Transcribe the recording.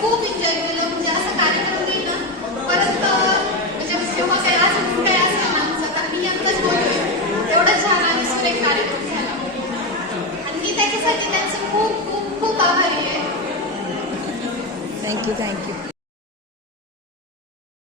खूप एन्जॉय केलं. म्हणजे असा कार्यक्रम मी ना परत म्हणजे जेव्हा काही असं काही असलं ना आमचं तर मी एकच बोलू शकते. एवढा छान आणि सुरेख कार्यक्रम झाला आणि मी त्याच्यासाठी त्यांचं खूप खूप खूप आभारी आहे. थँक्यू.